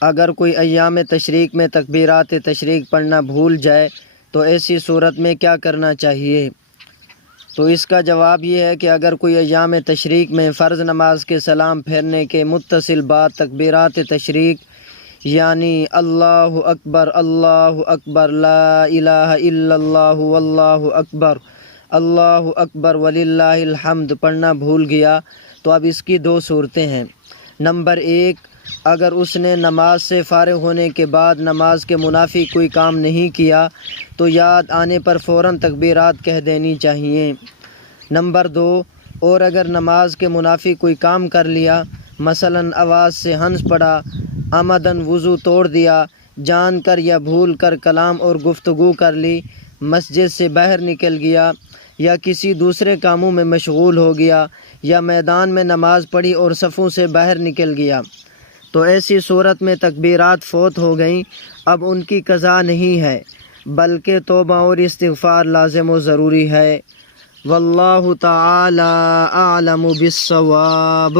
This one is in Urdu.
اگر کوئی ایام تشریق میں تکبیرات تشریق پڑھنا بھول جائے تو ایسی صورت میں کیا کرنا چاہیے؟ تو اس کا جواب یہ ہے کہ اگر کوئی ایام تشریق میں فرض نماز کے سلام پھیرنے کے متصل بعد تکبیرات تشریق یعنی اللہ اکبر لا الہ الا اللہ واللہ اکبر وللہ الحمد پڑھنا بھول گیا تو اب اس کی دو صورتیں ہیں۔ نمبر 1، اگر اس نے نماز سے فارغ ہونے کے بعد نماز کے منافی کوئی کام نہیں کیا تو یاد آنے پر فوراً تکبیرات کہہ دینی چاہیے۔ نمبر 2، اور اگر نماز کے منافی کوئی کام کر لیا، مثلاً آواز سے ہنس پڑا، عمداً وضو توڑ دیا، جان کر یا بھول کر کلام اور گفتگو کر لی، مسجد سے باہر نکل گیا یا کسی دوسرے کاموں میں مشغول ہو گیا یا میدان میں نماز پڑھی اور صفوں سے باہر نکل گیا، تو ایسی صورت میں تکبیرات فوت ہو گئیں، اب ان کی قضا نہیں ہے بلکہ توبہ اور استغفار لازم و ضروری ہے۔ واللہ تعالی اعلم بالصواب۔